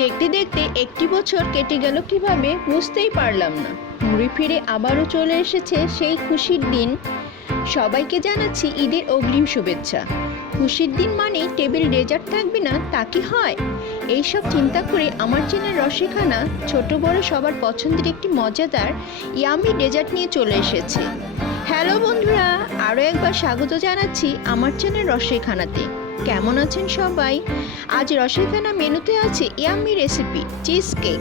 দেখতে দেখতে একটি বছর কেটে গেল কিভাবে বুঝতেই পারলাম না। ঘুরে ফিরে আবারও চলে এসেছে সেই খুশির দিন। সবাইকে জানাচ্ছি ঈদের অগ্রিম শুভেচ্ছা। খুশির দিন মানেই টেবিল ডেজার্ট থাকবে না, তা কি হয়? এইসব চিন্তা করে আমার চ্যানেল রসিখানা ছোট বড় সবার পছন্দের একটি মজাদার ইয়ামি ডেজার্ট নিয়ে চলে এসেছে। হ্যালো বন্ধুরা, আরও একবার স্বাগত জানাচ্ছি আমার চ্যানেল রসিখানাতে। কেমন আছেন সবাই? আজ রসিখানা মেনুতে আছে ইয়াম্মি রেসিপি চিজ কেক।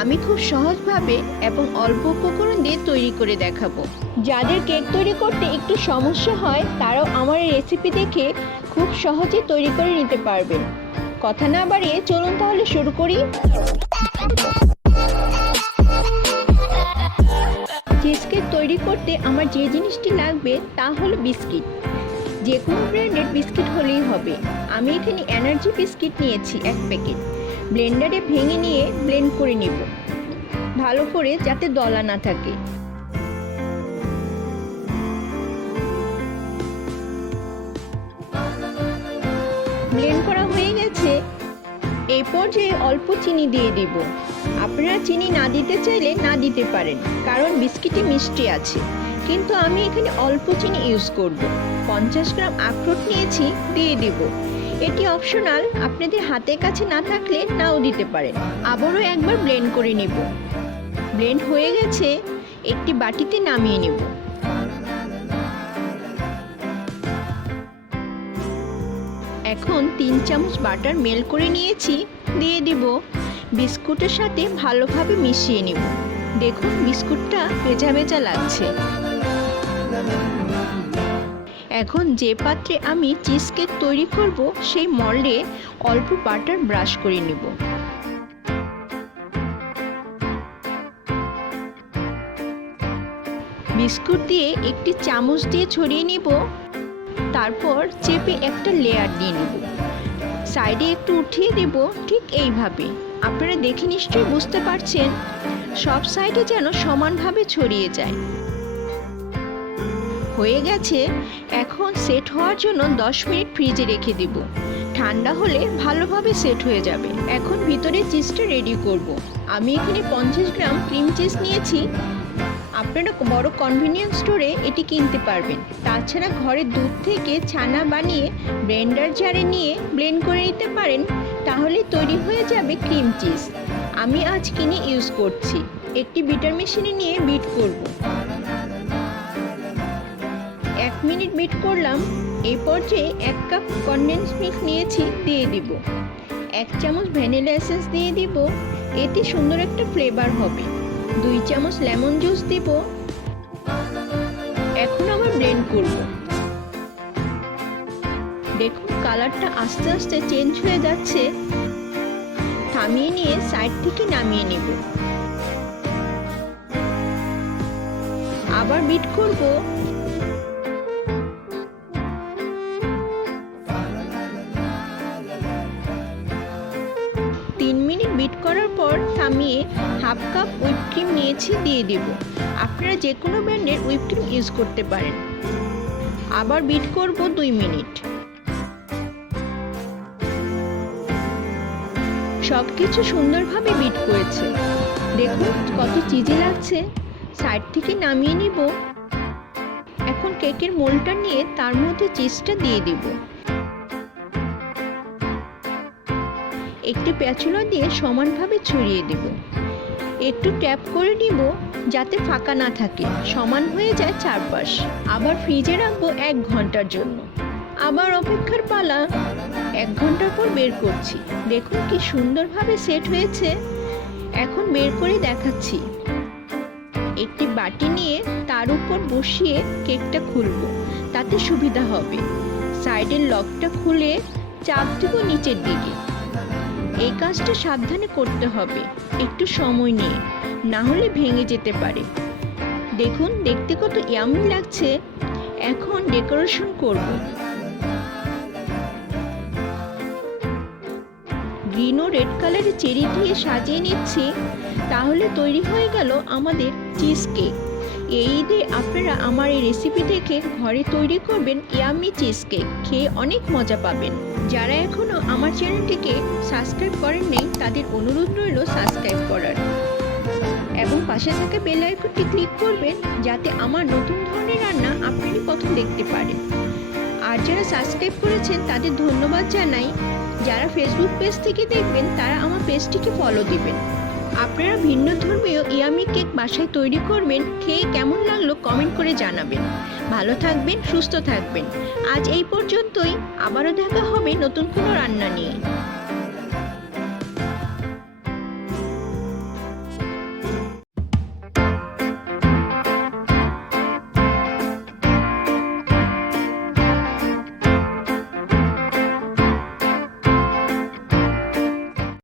আমি খুব সহজভাবে এবং অল্প উপকরণ দিয়ে তৈরি করে দেখাবো। যাদের কেক তৈরি করতে একটু সমস্যা হয় তারাও আমার এই রেসিপি দেখে খুব সহজে তৈরি করে নিতে পারবেন। কথা না বাড়িয়ে চলুন তাহলে শুরু করি। চিজ কেক তৈরি করতে আমার যে জিনিসটি লাগবে তা হলো বিস্কিট। যে কোনো ব্র্যান্ডের বিস্কিট হলেই হবে। আমি এখানে এনার্জি বিস্কিট নিয়েছি 1 প্যাকেট। ব্লেন্ডারে ভেঙে নিয়ে ব্লেন্ড করে নেব ভালো করে, যাতে দলা না থাকে। ব্লেন্ড করা হয়ে গেছে। এই পর্যায়ে অল্প চিনি দিয়ে দিব। আপনারা চিনি না দিতে চাইলে না দিতে পারেন, কারণ বিস্কিটে মিষ্টি আছে, কিন্তু আমি এখানে অল্প চিনি ইউজ করব। 50 গ্রাম আখরোট নিয়েছি, দিয়ে দেব। এটি অপশনাল, আপনাদের হাতের কাছে না থাকলে নাও দিতে পারেন। আবারও একবার ব্লেন্ড করে নেব। ব্লেন্ড হয়ে গেছে, একটি বাটিতে নামিয়ে নেব। এখন 3 চামচ বাটার মেল্ট করে নিয়েছি, দিয়ে দিব। বিস্কুটের সাথে ভালোভাবে মিশিয়ে নেব। দেখুন বিস্কুটটা ভেজা ভেজা লাগছে। এখন যে পাত্রে আমি চিজ কেক তৈরি করব সেই মোল্ডে অল্প বাটার ব্রাশ করে নেব। বিস্কুট দিয়ে একটি চামচ দিয়ে ছড়িয়ে নেব। তারপর চেপে একটা লেয়ার দিয়ে নেব। সাইডে একটু উঠিয়ে দেব, ঠিক এইভাবে। আপনারা দেখে নিশ্চয়ই বুঝতে পারছেন, সব সাইডে যেন সমানভাবে ছড়িয়ে যায়। হয়ে গেছে। এখন সেট হওয়ার জন্য 10 মিনিট ফ্রিজে রেখে দেব। ঠান্ডা হলে ভালোভাবে সেট হয়ে যাবে। এখন ভিতরে চিজটা রেডি করব। আমি এখানে 50 গ্রাম ক্রিম চিজ নিয়েছি। আপনারা বড় কনভিনিয়েন্স স্টোরে এটি কিনতে পারবেন। তাছাড়া ঘরে দুধ থেকে ছানা বানিয়ে ব্লেন্ডার জারে নিয়ে ব্লেন্ড করে নিতে পারেন, তাহলে তৈরি হয়ে যাবে ক্রিম চিজ। আমি আজ কিনে ইউজ করছি। একটি বিটার মেশিনে নিয়ে বিট করব। 1 মিনিট বিট করলাম। এই পর্যায়ে 1 কাপ কনডেন্স মিল্ক নিয়েছি, দিয়ে দিব। 1 চামচ ভ্যানিলা এসেন্স দিয়ে দিব, এতে সুন্দর একটা ফ্লেভার হবে। 2 চামচ লেমন জুস দিব। এখন আবার ব্লেন্ড করব। দেখুন কালারটা আস্তে আস্তে চেঞ্জ হয়ে যাচ্ছে। থামিয়ে নিয়ে সাইড থেকে নামিয়ে নেব। আবার বিট করব। 3 মিনিট বিট করার পর থামিয়ে 1/2 কাপ হুইপ ক্রিম নিয়েছি, দিয়ে দেব। আপনারা যে কোনো ব্র্যান্ডের হুইপ ক্রিম ইউজ করতে পারেন। আবার বিট করব 2 মিনিট। সব কিছু সুন্দরভাবে বিট করেছে। দেখুন কত চিজি লাগছে। সাইড থেকে নামিয়ে নিব। এখন কেকের মোল্ডটা নিয়ে তার মধ্যে চিজটা দিয়ে দিব। একটি প্যাচুলা দিয়ে সমানভাবে ছড়িয়ে দেব। একটু ট্যাপ করে নিব যাতে ফাঁকা না থাকে, সমান হয়ে যায় চারপাশ। আবার ফ্রিজে রাখবো 1 ঘন্টার জন্য। আবার অপেক্ষার পালা। 1 ঘন্টার পর বের করছি। দেখুন কি সুন্দরভাবে সেট হয়েছে। এখন বের করে দেখাচ্ছি। একটি বাটি নিয়ে তার উপর বসিয়ে কেকটা খুলব, তাতে সুবিধা হবে। সাইডের লকটা খুলে চাপ দেব নিচের দিকে। এই কাজটা সাবধানে করতে হবে, একটু সময় নিয়ে, না হলে ভেঙে যেতে পারে। দেখুন দেখতে কত ইয়াম্মি লাগছে। এখন ডেকোরেশন করব। গ্রিন ও রেড কালারের চেরি দিয়ে সাজিয়ে নিচ্ছি। তাহলে তৈরি হয়ে গেল আমাদের চিজ কেক। এই ঈদে আপনারা আমার এই রেসিপি দেখে ঘরে তৈরি করবেন ইয়াম্মি চিজ কেক, খেয়ে অনেক মজা পাবেন। যারা এখনও আমার চ্যানেলটিকে সাবস্ক্রাইব করেননি তাদের অনুরোধ রইল সাবস্ক্রাইব করার এবং পাশে থাকা বেল আইকনটি ক্লিক করবেন যাতে আমার নতুন ধরনের রান্না আপনারা প্রথম দেখতে পারেন। আর যারা সাবস্ক্রাইব করেছেন তাদের ধন্যবাদ জানাই। যারা ফেসবুক পেজ থেকে দেখবেন তারা আমার পেজটিকে ফলো দিবেন। আপনারা ভিন্ন ধর্মীয় ইয়ামি কেক বাসায় তৈরি করবেন, খেয়ে কেমন লাগলো কমেন্ট করে জানাবেন। ভালো থাকবেন, সুস্থ থাকবেন। আজ এই পর্যন্তই, আবারও দেখা হবে নতুন কোনো রান্না নিয়ে।